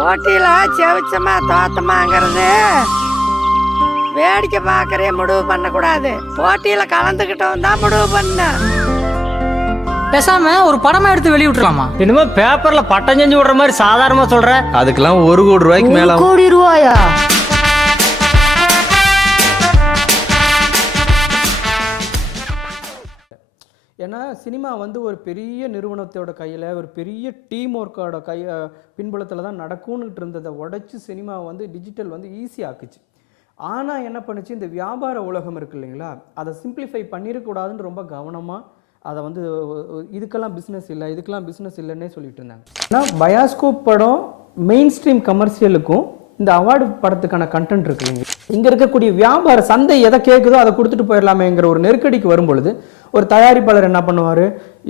போட்டியில செவிச்சமா தோத்தமாங்கிறது. வேடிக்கை பார்க்கறே முடிவு பண்ணக்கூடாது. போட்டியில கலந்துக்கிட்டவன் தான் முடிவு பண்ண. பேசாம ஒரு படமா எடுத்து வெளிய விட்டுலாமா என்னமோ பேப்பர்ல பட்டம் செஞ்சு விடுற மாதிரி சாதாரணமா சொல்ற. அதுக்கெல்லாம் ஒரு கோடி ரூபாய்க்கு மேல. கோடி ரூபாயா? ஏன்னா சினிமா வந்து ஒரு பெரிய நிறுவனத்தோட கையில் ஒரு பெரிய டீம் ஒர்க்கோட கை பின்புலத்தில் தான் நடக்கும்னுட்டு இருந்ததை உடச்சி சினிமா வந்து டிஜிட்டல் வந்து ஈஸி ஆக்குச்சு. ஆனால் என்ன பண்ணுச்சு? இந்த வியாபார உலகம் இருக்கு இல்லைங்களா? அதை சிம்பிளிஃபை பண்ணிடக்கூடாதுன்னு ரொம்ப கவனமாக அதை வந்து இதுக்கெல்லாம் பிஸ்னஸ் இல்லை இதுக்கெல்லாம் பிஸ்னஸ் இல்லைன்னே சொல்லிட்டு இருந்தாங்க. ஏன்னா பயாஸ்கோப் படம் மெயின் ஸ்ட்ரீம் கமர்ஷியலுக்கும் இந்த அவார்டு படத்துக்கான கண்டென்ட் இருக்கு இல்லைங்க இங்கே இருக்கக்கூடிய வியாபார சந்தை எதை கேட்குதோ அதை கொடுத்துட்டு போயிடலாமேங்கிற ஒரு நெருக்கடிக்கு வரும்பொழுது ஒரு தயாரிப்பாளர் என்ன பண்ணுவார்?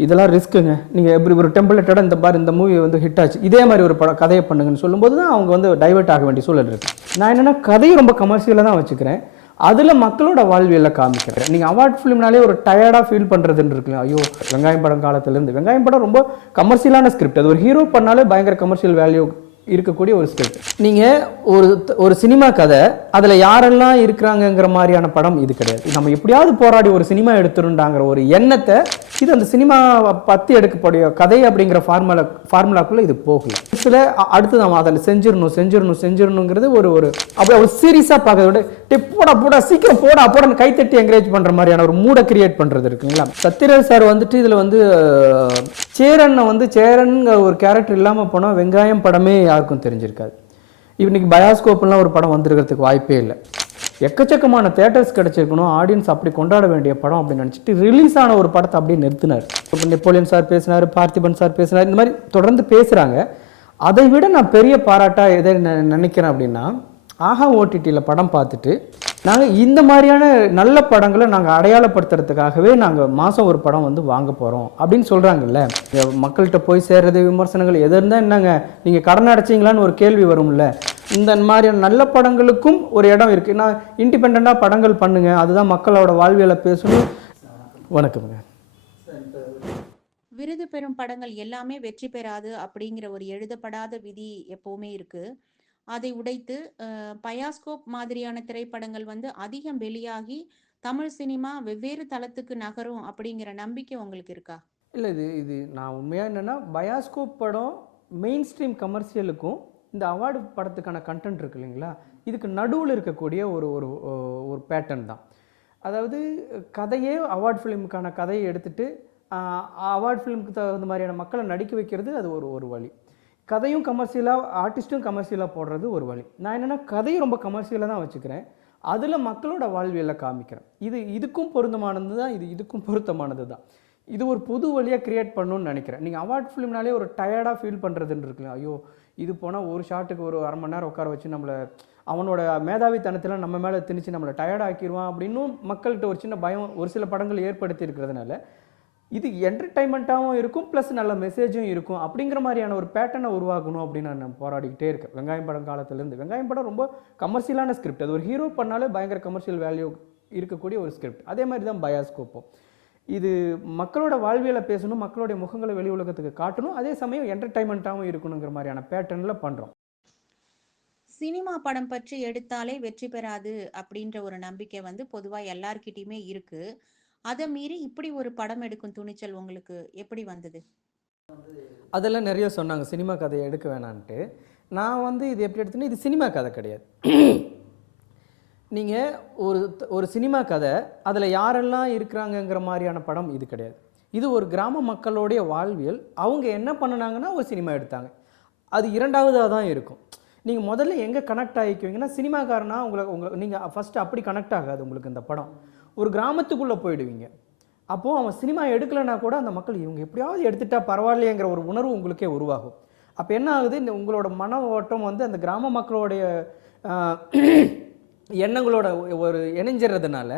இதெல்லாம் ரிஸ்க்குங்க நீங்கள் எப்படி ஒரு டெம்ப்ளேட்டோட இந்த பார் இந்த மூவி வந்து ஹிட் ஆச்சு. இதே மாதிரி ஒரு படம் கதையை பண்ணுங்கன்னு சொல்லும்போது தான் அவங்க வந்து டைவர்ட் ஆக வேண்டிய சூழல் இருக்குது நான் என்னென்னா கதையை ரொம்ப கமர்ஷியலாக தான் வச்சுக்கிறேன். அதில் மக்களோட வாழ்வியலில் காமிக்கிறேன். நீங்கள் அவார்ட் ஃபிலிம்னாலே ஒரு டயர்டாக ஃபீல் பண்ணுறதுன்னு இருக்குல்ல ஐயோ வெங்காயம் படம் காலத்துலேருந்து. வெங்காயம் படம் ரொம்ப கமர்ஷியலான ஸ்கிரிப்ட் அது ஒரு ஹீரோ பண்ணாலே பயங்கர கமர்ஷியல் வேல்யூ இருக்கக்கூடிய ஒரு ஸ்கிரிப்ட் நீங்கள் ஒரு ஒரு சினிமா கதை அதில் யாரெல்லாம் இருக்கிறாங்கங்கிற மாதிரியான படம் இது கிடையாது. நம்ம எப்படியாவது போராடி ஒரு சினிமா எடுத்துருண்டாங்கிற ஒரு எண்ணத்தை இது அந்த சினிமா பற்றி எடுக்கக்கூடிய கதை அப்படிங்கிற ஃபார்முலா ஃபார்முலாக்குள்ளே இது போகல. சில அடுத்து நம்ம அதில் செஞ்சிடணும் செஞ்சிடணும் செஞ்சிடணுங்கிறது ஒரு ஒரு அப்படியே ஒரு சீரியஸாக பார்க்கறத விட டே போடா போடா சீக்கிரம் போடா போடான்னு கைத்தட்டி என்கரேஜ் பண்ணுற மாதிரியான ஒரு மூடை கிரியேட் பண்ணுறது இருக்குங்களா சத்யராஜ் சார் வந்துட்டு இதில் வந்து சேரனை வந்து சேரன்ங்கிற ஒரு கேரக்டர் இல்லாமல் போனால் வெங்காயம் படமே யாருக்கும் தெரிஞ்சிருக்காது. இன்னைக்கு பயாஸ்கோப்லாம் ஒரு படம் வந்திருக்கிறதுக்கு வாய்ப்பே இல்லை. எக்கச்சக்கமான தேட்டர்ஸ் கிடைச்சிருக்கணும் ஆடியன்ஸ் அப்படி கொண்டாட வேண்டிய படம் அப்படின்னு நினச்சிட்டு ரிலீஸ் ஆன ஒரு படத்தை அப்படியே நிறுத்தினார். இப்போ நெப்போலியன் சார் பேசினார் பார்த்திபன் சார் பேசினார் இந்த மாதிரி தொடர்ந்து பேசுகிறாங்க அதை விட நான் பெரிய பாராட்டாக எதை நெ- நினைக்கிறேன் அப்படின்னா ஆஹா ஓடிடியில் படம் பார்த்துட்டு நாங்கள் இந்த மாதிரியான நல்ல படங்களை நாங்கள் அடையாளப்படுத்துறதுக்காகவே நாங்கள் மாதம் ஒரு படம் வந்து வாங்க போகிறோம் அப்படின்னு சொல்கிறாங்கல்ல மக்கள்கிட்ட போய் சேர்றது விமர்சனங்கள் எது இருந்தால் என்னங்க? நீங்கள் கடன் அடைச்சிங்களான்னு ஒரு கேள்வி வரும்ல. இந்த மாதிரியான நல்ல படங்களுக்கும் ஒரு இடம் இருக்குது நான் இண்டிபெண்ட்டாக படங்கள் பண்ணுங்கள் அதுதான் மக்களோட வாழ்வியலை பேசணும் வணக்கம்ங்க. விருது பெறும் படங்கள் எல்லாமே வெற்றி பெறாது அப்படிங்கிற ஒரு எழுதப்படாத விதி எப்போவுமே இருக்குது அதை உடைத்து பயாஸ்கோப் மாதிரியான திரைப்படங்கள் வந்து அதிகம் வெளியாகி தமிழ் சினிமா வெவ்வேறு தளத்துக்கு நகரும் அப்படிங்கிற நம்பிக்கை உங்களுக்கு இருக்கா? இல்லை இது இது நான் உண்மையாக என்னென்னா பயாஸ்கோப் படம் மெயின் ஸ்ட்ரீம் கமர்ஷியலுக்கும் இந்த அவார்டு படத்துக்கான கண்டென்ட் இருக்கு இல்லைங்களா? இதுக்கு நடுவில் இருக்கக்கூடிய ஒரு ஒரு ஒரு பேட்டர்ன் தான். அதாவது கதையே அவார்ட் ஃபிலிமுக்கான கதையை எடுத்துட்டு அவார்ட் ஃபிலிமுக்கு தகுந்த மாதிரியான மக்களை நடிக்க வைக்கிறது அது ஒரு ஒரு வழி. கதையும் கமர்ஷியலாக ஆர்டிஸ்ட்டும் கமர்ஷியலாக போடுறது ஒரு வழி. நான் என்னென்னா கதையும் ரொம்ப கமர்ஷியலாக தான் வச்சுக்கிறேன். அதில் மக்களோட வாழ்வியலை காமிக்கிறேன். இது இதுக்கும் பொருத்தமானது தான் இது இதுக்கும் பொருத்தமானது தான். இது ஒரு புது வழியாக கிரியேட் பண்ணணும்னு நினைக்கிறேன். நீங்கள் அவார்ட் ஃபிலிம்னாலே ஒரு டயர்டாக ஃபீல் பண்ணுறதுன்னு இருக்குல்ல ஐயோ இது போனால் ஒரு ஷாட்டுக்கு ஒரு அரை மணி நேரம் உட்கார வச்சு நம்மளை அவனோட மேதாவித்தனத்தில் நம்ம மேலே திணிச்சு நம்மளை டயர்ட் ஆக்கிடுவான் அப்படின்னும் மக்கள்கிட்ட ஒரு சின்ன பயம் ஒரு சில படங்கள் ஏற்படுத்தி இருக்கிறதுனால இது என்டர்டைன்மெண்ட்டாகவும் இருக்கும் ப்ளஸ் நல்ல மெசேஜும் இருக்கும். அப்படிங்கிற மாதிரியான ஒரு பேட்டர்னை உருவாக்கணும் அப்படின்னு நான் போராடிக்கிட்டே இருக்கேன். வெங்காயம் படம் காலத்துலேருந்து. வெங்காயம் படம் ரொம்ப கமர்ஷியலான ஸ்கிரிப்ட் அது ஒரு ஹீரோ பண்ணாலே பயங்கர கமர்ஷியல் வேல்யூ இருக்கக்கூடிய ஒரு ஸ்கிரிப்ட் அதே மாதிரி தான் பயாஸ்கோப்பும் இது மக்களோட வாழ்வியலை பேசணும் மக்களுடைய முகங்களை வெளி உலகத்துக்கு காட்டணும். அதே சமயம் என்டர்டைன்மெண்ட்டாகவும் இருக்கணுங்கிற மாதிரியான பேட்டர்னில் பண்ணுறோம் சினிமா படம் பற்றி எடுத்தாலே வெற்றி பெறாது அப்படின்ற ஒரு நம்பிக்கை வந்து பொதுவாக எல்லார்கிட்டையுமே இருக்குது அதை மீறி இப்படி ஒரு படம் எடுக்கும் துணிச்சல் உங்களுக்கு எப்படி வந்தது? அதெல்லாம் நிறைய சொன்னாங்க. சினிமா கதையை எடுக்க வேணான்ட்டு. நான் வந்து இது எப்படி எடுத்தேன்னா இது சினிமா கதை கிடையாது. நீங்கள் ஒரு ஒரு சினிமா கதை அதில் யாரெல்லாம் இருக்கிறாங்கங்கிற மாதிரியான படம் இது கிடையாது. இது ஒரு கிராம மக்களுடைய வாழ்வியல். அவங்க என்ன பண்ணுனாங்கன்னா ஒரு சினிமா எடுத்தாங்க. அது இரண்டாவதாக தான் இருக்கும். நீங்கள் முதல்ல எங்கே கனெக்ட் ஆகிக்குவீங்கன்னா சினிமாக்காரனா உங்களை உங்களை நீங்கள் ஃபஸ்ட்டு அப்படி கனெக்ட் ஆகாது உங்களுக்கு இந்த படம். ஒரு கிராமத்துக்குள்ளே போயிடுவீங்க. அப்போது அவன் சினிமா எடுக்கலைன்னா கூட அந்த மக்கள் இவங்க எப்படியாவது எடுத்துட்டா பரவாயில்லையேங்கிற ஒரு உணர்வு உங்களுக்கே உருவாகும். அப்போ என்ன ஆகுது? இந்த உங்களோட மன ஓட்டம் வந்து அந்த கிராம மக்களுடைய எண்ணங்களோட ஒரு இணைஞ்சிடுறதுனால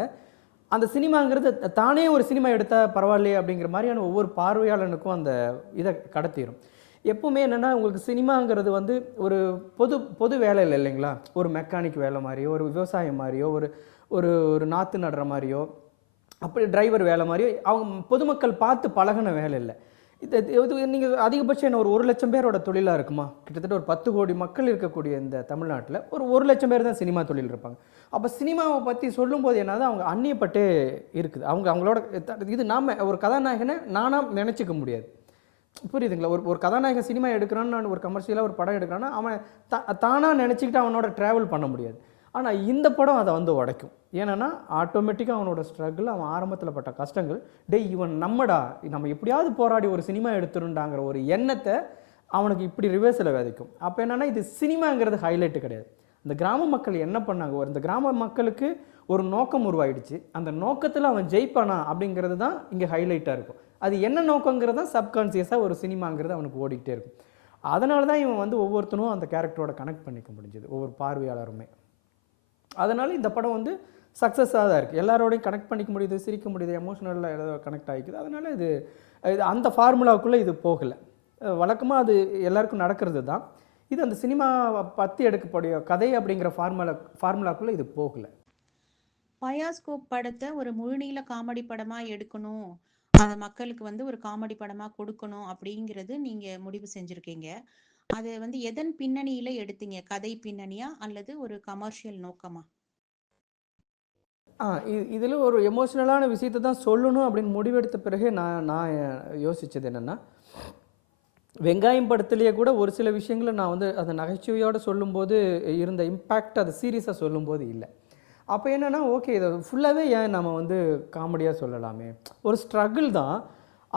அந்த சினிமாங்கிறது தானே ஒரு சினிமா எடுத்தால் பரவாயில்லையே அப்படிங்கிற மாதிரியான ஒவ்வொரு பார்வையாளனுக்கும் அந்த இதை கடத்திடும் எப்பவுமே என்னென்னா உங்களுக்கு சினிமாங்கிறது வந்து ஒரு பொது பொது வேலை இல்லை இல்லைங்களா? ஒரு மெக்கானிக் வேலை மாதிரியோ ஒரு விவசாயம் மாதிரியோ ஒரு ஒரு ஒரு நாற்று நடுற மாதிரியோ அப்படி டிரைவர் வேலை மாதிரியோ அவங்க பொதுமக்கள் பார்த்து பழகின வேலை இல்லை. இது இது நீங்கள் அதிகபட்சம் என்ன ஒரு ஒரு லட்சம் பேரோட தொழிலாக இருக்குமா? கிட்டத்தட்ட ஒரு பத்து கோடி மக்கள் இருக்கக்கூடிய இந்த தமிழ்நாட்டில் ஒரு ஒரு லட்சம் பேர் தான் சினிமா தொழில் இருப்பாங்க. அப்போ சினிமாவை பற்றி சொல்லும்போது என்னது அவங்க அந்நியப்பட்டே இருக்குது. அவங்க அவங்களோட இது நாம் ஒரு கதாநாயகனை நானாக நினச்சிக்க முடியாது. புரியுதுங்களா? ஒரு ஒரு கதாநாயகன் சினிமா எடுக்கிறான்னு ஒரு கமர்ஷியலாக ஒரு படம் எடுக்கிறான்னா அவன் தா தானாக நினச்சிக்கிட்டு அவனோட ட்ராவல் பண்ண முடியாது. ஆனால் இந்த படம் அதை வந்து உடைக்கும். ஏன்னா ஆட்டோமேட்டிக்காக அவனோட ஸ்ட்ரகிள் அவன் ஆரம்பத்தில் பட்ட கஷ்டங்கள் டேய் இவன் நம்மடா நம்ம எப்படியாவது போராடி ஒரு சினிமா எடுத்துருண்டாங்கிற ஒரு எண்ணத்தை அவனுக்கு இப்படி ரிவர்ஸில் விதைக்கும். அப்போ என்னென்னா இது சினிமாங்கிறது ஹைலைட்டு கிடையாது. இந்த கிராம மக்கள் என்ன பண்ணாங்க? ஒரு இந்த கிராம மக்களுக்கு ஒரு நோக்கம் உருவாயிடுச்சு. அந்த நோக்கத்தில் அவன் ஜெயிப்பானா அப்படிங்கிறது தான் இங்கே ஹைலைட்டாக இருக்கும். அது என்ன நோக்கங்கிறது தான் சப்கான்சியஸாக ஒரு சினிமாங்கிறது அவனுக்கு ஓடிக்கிட்டே இருக்கும். அதனால தான் இவன் வந்து ஒவ்வொருத்தனும் அந்த கேரக்டரோட கனெக்ட் பண்ணிக்க முடிஞ்சது ஒவ்வொரு பார்வையாளருமே. அதனால் இந்த படம் வந்து சக்ஸஸாக தான் இருக்குது எல்லாரோடையும் கனெக்ட் பண்ணிக்க முடியுது சிரிக்க முடியுது எமோஷனலாக ஏதோ கனெக்ட் ஆகிக்குது. அதனால் இது இது அந்த ஃபார்முலாவுக்குள்ளே இது போகலை. வழக்கமாக அது எல்லாருக்கும் நடக்கிறது தான். இது அந்த சினிமாவை பற்றி எடுக்கக்கூடிய கதை அப்படிங்கிற ஃபார்முலா ஃபார்முலாக்குள்ளே இது போகலை. பயாஸ்கோப் படத்தை ஒரு முழுநீள காமெடி படமாக எடுக்கணும். அதை மக்களுக்கு வந்து ஒரு காமெடி படமாக கொடுக்கணும் அப்படிங்கிறது நீங்கள் முடிவு செஞ்சுருக்கீங்க. அது வந்து எதன் பின்னணியில எடுத்தீங்க? கதை பின்னணியா? அல்லது ஒரு கமர்ஷியல் நோக்கமா? ஆ இதில் ஒரு எமோஷ்னலான விஷயத்தை தான் சொல்லணும் அப்படின்னு முடிவெடுத்த பிறகு நான் நான் யோசித்தது என்னென்னா வெங்காயம் படத்துலேயே கூட ஒரு சில விஷயங்களை நான் வந்து அதை நகைச்சுவையோடு சொல்லும்போது இருந்த இம்பேக்ட் அதை சீரியஸாக சொல்லும்போது இல்லை. அப்போ என்னென்னா ஓகே இதை ஃபுல்லாகவே ஏன் நம்ம வந்து காமெடியாக சொல்லலாமே? ஒரு ஸ்ட்ரகிள் தான்.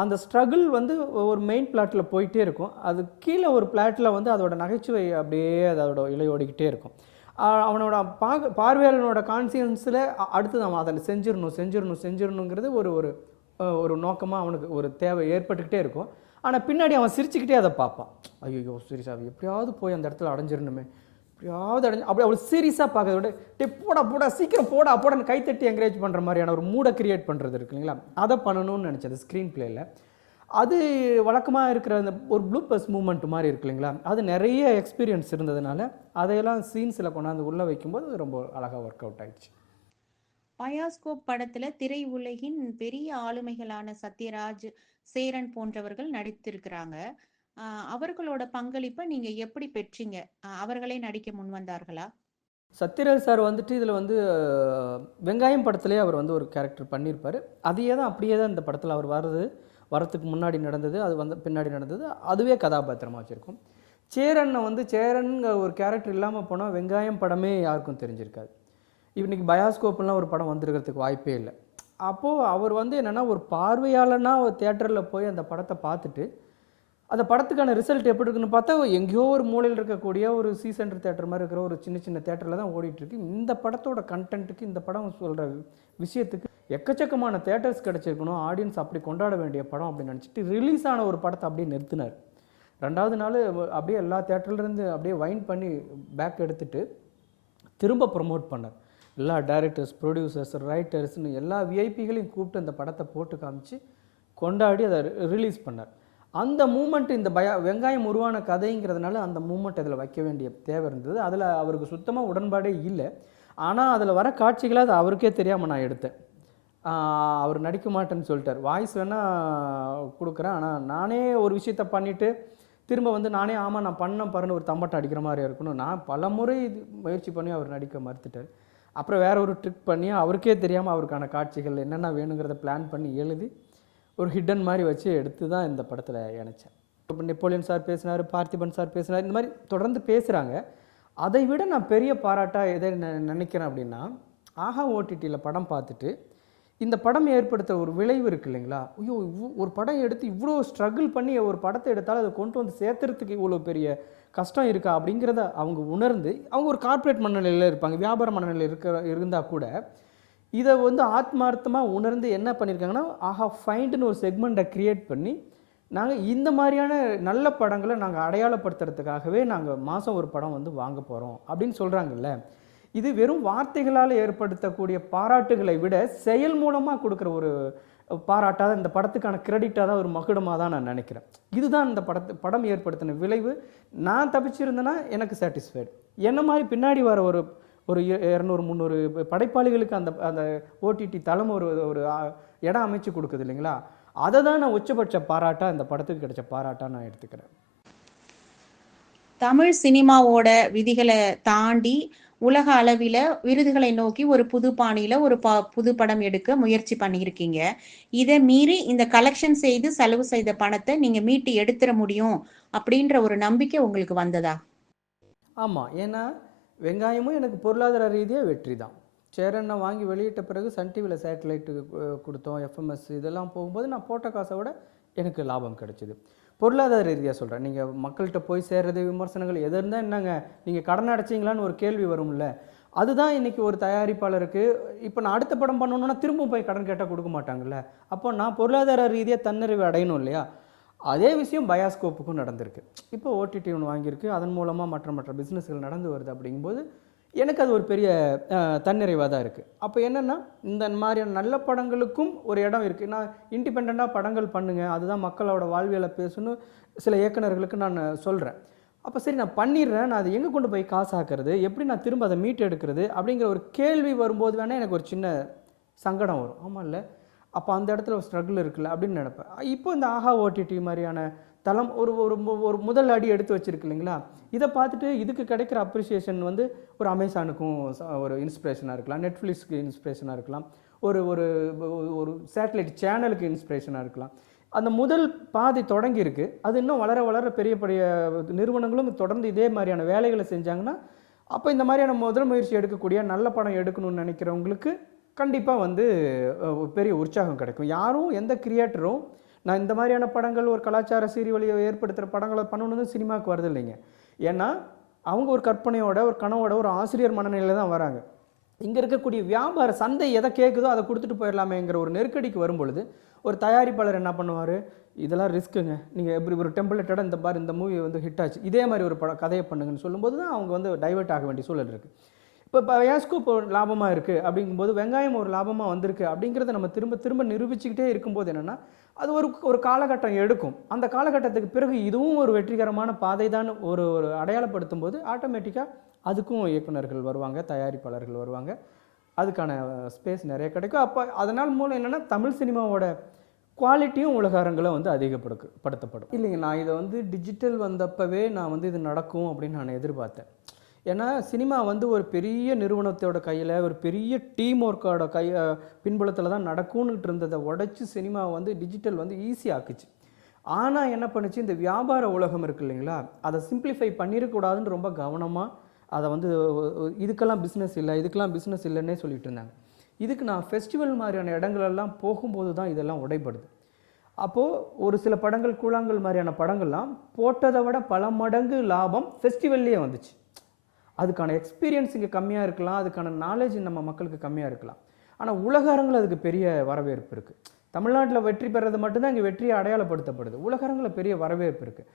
அந்த ஸ்ட்ரகிள் வந்து ஒரு மெயின் பிளாட்டில் போயிட்டே இருக்கும். அது கீழே ஒரு பிளாட்டில் வந்து அதோட நகைச்சுவை அப்படியே அதோட இலையோடிக்கிட்டே இருக்கும். அவனோட பார்க்க பார்வையாளனோட கான்சியன்ஸில் அடுத்து அவன் அதை செஞ்சிடணும் செஞ்சிடணும் செஞ்சிடணுங்கிறது ஒரு ஒரு ஒரு நோக்கமாக அவனுக்கு ஒரு தேவை ஏற்பட்டுக்கிட்டே இருக்கும். ஆனால் பின்னாடி அவன் சிரிச்சுக்கிட்டே அதை பார்ப்பான். ஐயோ சீரியஸாக எப்படியாவது போய் அந்த இடத்துல அடைஞ்சிடணுமே. எப்படியாவது அடைஞ்சு அப்படி அவ்வளோ சீரியஸாக பார்க்கறத. விட டே போடா போடா சீக்கிரம் போடா போடான்னு கைத்தட்டி என்கரேஜ் பண்ணுற மாதிரியான ஒரு மூடை கிரியேட் பண்ணுறது இருக்கு இல்லைங்களா? அதை பண்ணணும்னு நினச்சது ஸ்க்ரீன் பிளேயில் அது வழக்கமாக இருக்கிற அந்த ஒரு ப்ளூ பஸ் மூமெண்ட் மாதிரி இருக்கு இல்லைங்களா? அது நிறைய எக்ஸ்பீரியன்ஸ் இருந்ததுனால அதையெல்லாம் சீன்ஸில் கொண்டாந்து உள்ளே வைக்கும்போது ரொம்ப அழகாக ஒர்க் அவுட் ஆயிடுச்சு. பயாஸ்கோப் படத்துல திரை உலகின் பெரிய ஆளுமைகளான சத்யராஜ் சேரன் போன்றவர்கள் நடித்திருக்கிறாங்க. அவர்களோட பங்களிப்பை நீங்க எப்படி பெற்றீங்க? அவர்களே நடிக்க முன் வந்தார்களா? சத்யராஜ் சார் வந்துட்டு இதில் வந்து வெங்காயம் படத்துலேயே அவர் வந்து ஒரு கேரக்டர் பண்ணியிருப்பார். அதையே தான் அப்படியே தான் இந்த படத்தில் அவர் வர்றது வரத்துக்கு முன்னாடி நடந்தது அது வந்து பின்னாடி நடந்தது அதுவே கதாபாத்திரமாக வச்சுருக்கோம். சேரனை வந்து சேரன்கிற ஒரு கேரக்டர் இல்லாமல் போனால் வெங்காயம் படமே யாருக்கும் தெரிஞ்சிருக்காது. இன்றைக்கி பயாஸ்கோப்லாம் ஒரு படம் வந்திருக்கிறதுக்கு வாய்ப்பே இல்லை. அப்போது அவர் வந்து என்னென்னா ஒரு பார்வையாளனாக ஒரு தேட்டரில் போய் அந்த படத்தை பார்த்துட்டு அந்த படத்துக்கான ரிசல்ட் எப்படி இருக்குன்னு பார்த்தா எங்கேயோ ஒரு மூலையில் இருக்கக்கூடிய ஒரு சி சென்டர் தேட்டர் மாதிரி இருக்கிற ஒரு சின்ன சின்ன தேட்டரில் தான் ஓடிட்டுருக்கு இந்த படத்தோட கண்டென்ட்டுக்கு இந்த படம் சொல்கிற விஷயத்துக்கு எக்கச்சக்கமான தேட்டர்ஸ் கிடச்சிருக்கணும். ஆடியன்ஸ் அப்படி கொண்டாட வேண்டிய படம் அப்படின்னு நினச்சிட்டு ரிலீஸ் ஆன ஒரு படத்தை அப்படியே நிறுத்தினார். ரெண்டாவது நாள் அப்படியே எல்லா தேட்டர்லேருந்து அப்படியே வைன் பண்ணி பேக் எடுத்துகிட்டு திரும்ப ப்ரொமோட் பண்ணார். எல்லா டேரக்டர்ஸ் ப்ரொடியூசர்ஸ் ரைட்டர்ஸ்னு எல்லா விஐபிகளையும் கூப்பிட்டு அந்த படத்தை போட்டு காமிச்சு கொண்டாடி அதை ரிலீஸ் பண்ணார். அந்த மூமெண்ட் இந்த பய வெங்காயம் உருவான கதைங்கிறதுனால அந்த மூமெண்ட் அதில் வைக்க வேண்டிய தேவை இருந்தது. அதில் அவருக்கு சுத்தமாக உடன்பாடே இல்லை. ஆனால் அதில் வர காட்சிகளை அது அவருக்கே தெரியாமல் நான் எடுத்தேன். அவர் நடிக்க மாட்டேன்னு சொல்லிட்டார். வாய்ஸ் வேணால் கொடுக்குறேன். ஆனால் நானே ஒரு விஷயத்த பண்ணிவிட்டு திரும்ப வந்து நானே ஆமாம் நான் பண்ண பாருன்னு ஒரு தம்பட்டை அடிக்கிற மாதிரி இருக்கணும். நான் பல முறை இது முயற்சி பண்ணி அவர் நடிக்க மறுத்துட்டார். அப்புறம் வேற ஒரு ட்ரிக் பண்ணி அவருக்கே தெரியாமல் அவருக்கான காட்சிகள் என்னென்ன வேணுங்கிறத பிளான் பண்ணி எழுதி ஒரு ஹிடன் மாதிரி வச்சு எடுத்து தான் இந்த படத்தில் இணைச்சேன். இப்போ நெப்போலியன் சார் பேசினார் பார்த்திபன் சார் பேசினார் இந்த மாதிரி தொடர்ந்து பேசுகிறாங்க அதை விட நான் பெரிய பாராட்டாக எதை நெ- நினைக்கிறேன் அப்படின்னா ஆஹா ஓடிடியில் படம் பார்த்துட்டு இந்த படம் ஏற்படுத்த ஒரு விளைவு இருக்கு இல்லைங்களா? ஐயோ ஒரு படம் எடுத்து இவ்வளோ ஸ்ட்ரகிள் பண்ணி ஒரு படத்தை எடுத்தாலும் அதை கொண்டு வந்து சேர்த்துறதுக்கு இவ்வளோ பெரிய கஷ்டம் இருக்கா அப்படிங்கிறத அவங்க உணர்ந்து அவங்க ஒரு கார்ப்பரேட் மனநிலையில் இருப்பாங்க வியாபார மனநிலையில் இருக்கிற இருந்தால் கூட இதை வந்து ஆத்மார்த்தமாக உணர்ந்து என்ன பண்ணியிருக்காங்கன்னா ஆஹா ஃபைண்டுன்னு ஒரு செக்மெண்ட்டை க்ரியேட் பண்ணி நாங்கள் இந்த மாதிரியான நல்ல படங்களை நாங்கள் அடையாளப்படுத்துறதுக்காகவே நாங்கள் மாதம் ஒரு படம் வந்து வாங்க போகிறோம் அப்படின்னு சொல்கிறாங்கல்ல இது வெறும் வார்த்தைகளால் ஏற்படுத்தக்கூடிய பாராட்டுகளை விட செயல் மூலமாக கொடுக்குற ஒரு பாராட்டாக தான் இந்த படத்துக்கான கிரெடிட்டாக தான் ஒரு மகுடமாக தான் நான் நினைக்கிறேன். இதுதான் இந்த படத்து படம் ஏற்படுத்தின விளைவு. நான் தப்பிச்சிருந்தேன்னா எனக்கு சாட்டிஸ்ஃபைடு என்ன மாதிரி பின்னாடி வர ஒரு ஒரு இரநூறு முந்நூறு படைப்பாளிகளுக்கு அந்த அந்த ஓடிடி தளம் ஒரு ஒரு இடம் அமைச்சு கொடுக்குது இல்லைங்களா? அதை தான் நான் உச்சபட்ச பாராட்டாக இந்த படத்துக்கு கிடைச்ச பாராட்டாக நான் எடுத்துக்கிறேன். தமிழ் சினிமாவோட விதிகளை தாண்டி உலக அளவில விருதுகளை நோக்கி ஒரு புது பாணியில ஒரு ப புது படம் எடுக்க முயற்சி பண்ணியிருக்கீங்க. இதை மீறி இந்த கலெக்ஷன் செய்து செலவு செய்த பணத்தை நீங்க மீட்டு எடுத்துட முடியும் அப்படின்ற ஒரு நம்பிக்கை உங்களுக்கு வந்ததா? ஆமாம் ஏன்னா வெங்காயமும் எனக்கு பொருளாதார ரீதியாக வெற்றி தான் சேரனை வாங்கி வெளியிட்ட பிறகு சன் டிவியில் சேட்டலைட்டு கொடுத்தோம் எஃப்எம்எஸ் இதெல்லாம் போகும்போது நான் போட்ட காசை விட எனக்கு லாபம் கிடைச்சிது. பொருளாதார ரீதியாக சொல்கிறேன் நீங்கள் மக்கள்கிட்ட போய் சேர்றது விமர்சனங்கள் எது இருந்தால் என்னங்க? நீங்கள் கடன் அடைச்சிங்களான்னு ஒரு கேள்வி வரும்ல. அதுதான் இன்றைக்கி ஒரு தயாரிப்பாளருக்கு இப்போ நான் அடுத்த படம் பண்ணணுன்னா திரும்ப போய் கடன் கேட்டால் கொடுக்க மாட்டாங்கல்ல. அப்போ நான் பொருளாதார ரீதியாக தன்னிறைவு அடையணும் இல்லையா? அதே விஷயம் பயாஸ்கோப்புக்கும் நடந்திருக்கு. இப்போ ஓடிடி ஒன்று வாங்கியிருக்கு. அதன் மூலமாக மற்ற மற்ற பிஸ்னஸ்கள் நடந்து வருது அப்படிங்கும்போது எனக்கு அது ஒரு பெரிய தன்னிறைவாக தான் இருக்குது அப்போ என்னென்னா இந்த மாதிரியான நல்ல படங்களுக்கும் ஒரு இடம் இருக்குது நான் இண்டிபெண்ட்டாக படங்கள் பண்ணுங்கள் அதுதான் மக்களோட வாழ்வியலை பேசுன்னு சில இயக்குனர்களுக்கு நான் சொல்கிறேன் அப்போ சரி நான் பண்ணிடுறேன். நான் அதை எங்கே கொண்டு போய் காசாக்குறது எப்படி நான் திரும்ப அதை மீட் எடுக்கிறது அப்படிங்கிற ஒரு கேள்வி வரும்போது வேணால் எனக்கு ஒரு சின்ன சங்கடம் வரும். ஆமாம் இல்லை அப்போ அந்த இடத்துல ஒரு ஸ்ட்ரகிள் இருக்குல்ல அப்படின்னு நினைப்பேன். இப்போ இந்த ஆஹா ஓடிடி மாதிரியான தளம் ஒரு ஒரு ஒரு முதல் அடி எடுத்து வச்சிருக்கு இல்லைங்களா? இதை பார்த்துட்டு இதுக்கு கிடைக்கிற அப்ரிசியேஷன் வந்து ஒரு அமேசானுக்கும் ஒரு இன்ஸ்பிரேஷனாக இருக்கலாம். நெட்ஃப்ளிக்ஸ்க்கு இன்ஸ்பிரேஷனாக இருக்கலாம். ஒரு ஒரு ஒரு சேட்டலைட் சேனலுக்கு இன்ஸ்பிரேஷனாக இருக்கலாம். அந்த முதல் பாதி தொடங்கியிருக்கு. அது இன்னும் வளர வளர பெரிய பெரிய நிறுவனங்களும் தொடர்ந்து இதே மாதிரியான வேலைகளை செஞ்சாங்கன்னா அப்போ இந்த மாதிரியான முதல் முயற்சி எடுக்கக்கூடிய நல்ல படம் எடுக்கணும்னு நினைக்கிறவங்களுக்கு கண்டிப்பாக வந்து பெரிய உற்சாகம் கிடைக்கும். யாரும் எந்த கிரியேட்டரும் நான் இந்த மாதிரியான படங்கள் ஒரு கலாச்சார சீர்வழியை ஏற்படுத்துகிற படங்களை பண்ணணும்னு சினிமாவுக்கு வருது இல்லைங்க. ஏன்னா அவங்க ஒரு கற்பனையோட ஒரு கனவோட ஒரு ஆசிரியர் மனநிலையில் தான் வராங்க. இங்கே இருக்கக்கூடிய வியாபார சந்தை எதை கேட்குதோ அதை கொடுத்துட்டு போயிடலாமேங்கிற ஒரு நெருக்கடிக்கு வரும்பொழுது ஒரு தயாரிப்பாளர் என்ன பண்ணுவார்? இதெல்லாம் ரிஸ்க்குங்க. நீங்கள் எப்படி ஒரு டெம்ப்ளேட்டோட இந்த பார் இந்த மூவி வந்து ஹிட் ஆச்சு. இதே மாதிரி ஒரு படம் கதையை பண்ணுங்கன்னு சொல்லும்போது தான் அவங்க வந்து டைவர்ட் ஆக வேண்டிய சூழல் இருக்குது இப்போ பயாஸ்கோ இப்போ லாபமாக இருக்குது அப்படிங்கும்போது வெங்காயம் ஒரு லாபமாக வந்திருக்கு அப்படிங்கிறத நம்ம திரும்ப திரும்ப நிரூபிச்சுக்கிட்டே இருக்கும்போது என்னென்னா அது ஒரு ஒரு காலகட்டம் எடுக்கும். அந்த காலகட்டத்துக்கு பிறகு இதுவும் ஒரு வெற்றிகரமான பாதை தான் ஒரு ஒரு அடையாளப்படுத்தும் போது ஆட்டோமேட்டிக்காக அதுக்கும் இயக்குனர்கள் வருவாங்க தயாரிப்பாளர்கள் வருவாங்க. அதுக்கான ஸ்பேஸ் நிறைய கிடைக்கும். அப்போ அதனால் மூலம் என்னென்னா தமிழ் சினிமாவோட குவாலிட்டியும் உலக வந்து அதிகப்படுக்கு படுத்தப்படும். இல்லைங்க நான் இதை வந்து டிஜிட்டல் வந்தப்பவே நான் வந்து இது நடக்கும் அப்படின்னு நான் எதிர்பார்த்தேன். ஏன்னா சினிமா வந்து ஒரு பெரிய நிறுவனத்தோட கையில் ஒரு பெரிய டீம் ஒர்க்கோட கை பின்புலத்தில் தான் நடக்கும்னுட்டு இருந்ததை உடச்சி சினிமா வந்து டிஜிட்டல் வந்து ஈஸி ஆக்குச்சு. ஆனால் என்ன பண்ணுச்சு? இந்த வியாபார உலகம் இருக்கு இல்லைங்களா? அதை சிம்பிளிஃபை பண்ணிடக்கூடாதுன்னு ரொம்ப கவனமாக அதை வந்து இதுக்கெல்லாம் பிஸ்னஸ் இல்லை இதுக்கெல்லாம் பிஸ்னஸ் இல்லைன்னே சொல்லிட்டு இருந்தாங்க. இதுக்கு நான் ஃபெஸ்டிவல் மாதிரியான இடங்களெல்லாம் போகும்போது தான் இதெல்லாம் உடைபடுது. அப்போது ஒரு சில படங்கள் கூழாங்கல் மாதிரியான படங்கள்லாம் போட்டதை விட பல மடங்கு லாபம் ஃபெஸ்டிவல்லையே வந்துச்சு. அதுக்கான எக்ஸ்பீரியன்ஸ் இங்கே கம்மியாக இருக்கலாம். அதுக்கான நாலேஜ் நம்ம மக்களுக்கு கம்மியாக இருக்கலாம். ஆனால் உலக அரங்கில் அதுக்கு பெரிய வரவேற்பு இருக்குது தமிழ்நாட்டில் வெற்றி பெறது மட்டும்தான் இங்கே வெற்றியை அடையாளப்படுத்தப்படுது. உலக அரங்கில் பெரிய வரவேற்பு இருக்குது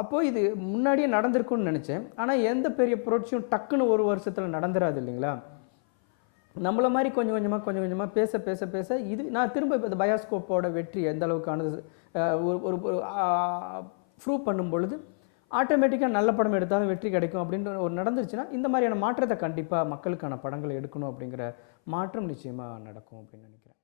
அப்போது இது முன்னாடியே நடந்திருக்கும்னு நினச்சேன். ஆனால் எந்த பெரிய புரட்சியும் டக்குன்னு ஒரு வருஷத்தில் நடந்துராது இல்லைங்களா? நம்மள மாதிரி கொஞ்சம் கொஞ்சமாக கொஞ்சம் கொஞ்சமாக பேச பேச பேச இது நான் திரும்ப இப்போ இந்த பயாஸ்கோப்போட வெற்றி எந்த அளவுக்கானது ஒரு ஒரு ப்ரூவ் பண்ணும் பொழுது ஆட்டோமேட்டிக்காக நல்ல படம் எடுத்தாலும் வெற்றி கிடைக்கும். அப்படின்ற ஒரு நடந்துருச்சுன்னா இந்த மாதிரியான மாற்றத்தை கண்டிப்பாக மக்களுக்கான படங்களை எடுக்கணும் அப்படிங்கிற மாற்றம் நிச்சயமாக நடக்கும் அப்படின்னு நினைக்கிறேன்.